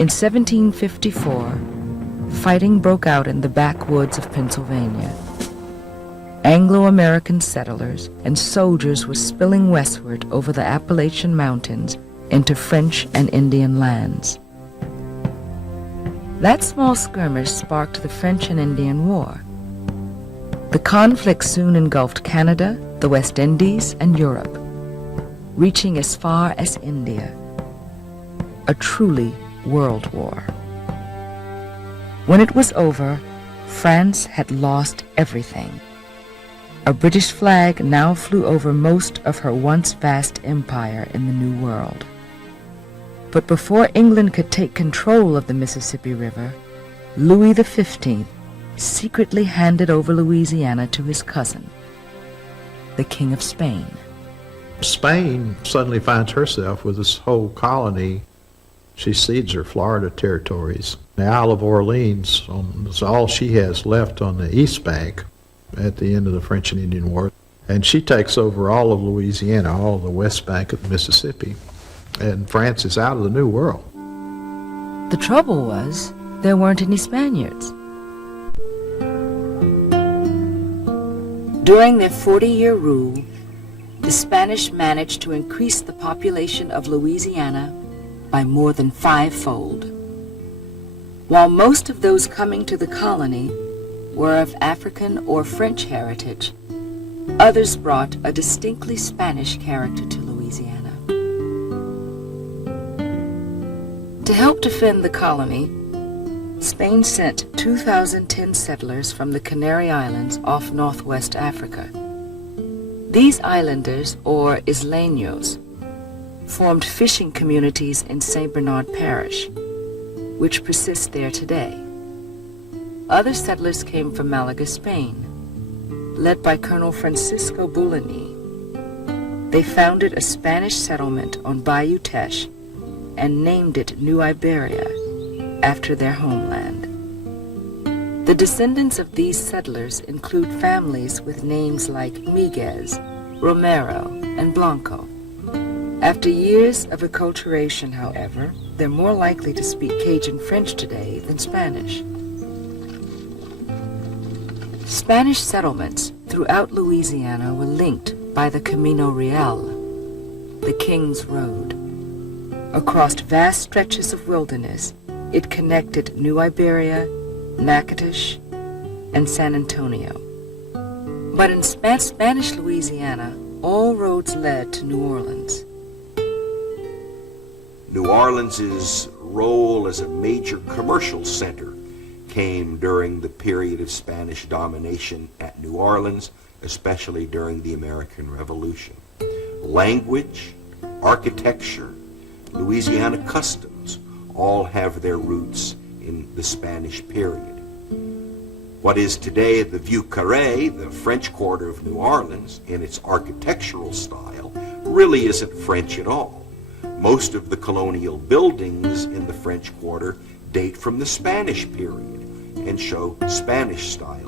In 1754, fighting broke out in the backwoods of Pennsylvania. Anglo-American settlers and soldiers were spilling westward over the Appalachian Mountains into French and Indian lands. That small skirmish sparked the French and Indian War. The conflict soon engulfed Canada, the West Indies, and Europe, reaching as far as India. A truly world war. When it was over, France had lost everything. A British flag now flew over most of her once vast empire in the New World. But before England could take control of the Mississippi River, Louis XV secretly handed over Louisiana to his cousin, the King of Spain. Spain suddenly finds herself with this whole colony. She cedes her Florida territories. The Isle of Orleans is all she has left on the east bank at the end of the French and Indian War. And she takes over all of Louisiana, all of the west bank of the Mississippi. And France is out of the New World. The trouble was, there weren't any Spaniards. During their 40-year rule, the Spanish managed to increase the population of Louisiana by more than fivefold. While most of those coming to the colony were of African or French heritage, others brought a distinctly Spanish character to Louisiana. To help defend the colony, Spain sent 2,010 settlers from the Canary Islands off northwest Africa. These islanders, or Isleños, formed fishing communities in St. Bernard Parish, which persist there today. Other settlers came from Malaga, Spain, led by Colonel Francisco Bulani. They founded a Spanish settlement on Bayou Teche and named it New Iberia, after their homeland. The descendants of these settlers include families with names like Miguez, Romero, and Blanco. After years of acculturation, however, they're more likely to speak Cajun French today than Spanish. Spanish settlements throughout Louisiana were linked by the Camino Real, the King's Road. Across vast stretches of wilderness, it connected New Iberia, Natchitoches, and San Antonio. But in Spanish Louisiana, all roads led to New Orleans. New Orleans's role as a major commercial center came during the period of Spanish domination at New Orleans, especially during the American Revolution. Language, architecture, Louisiana customs all have their roots in the Spanish period. What is today the Vieux Carré, the French Quarter of New Orleans, in its architectural style, really isn't French at all. Most of the colonial buildings in the French Quarter date from the Spanish period and show Spanish style.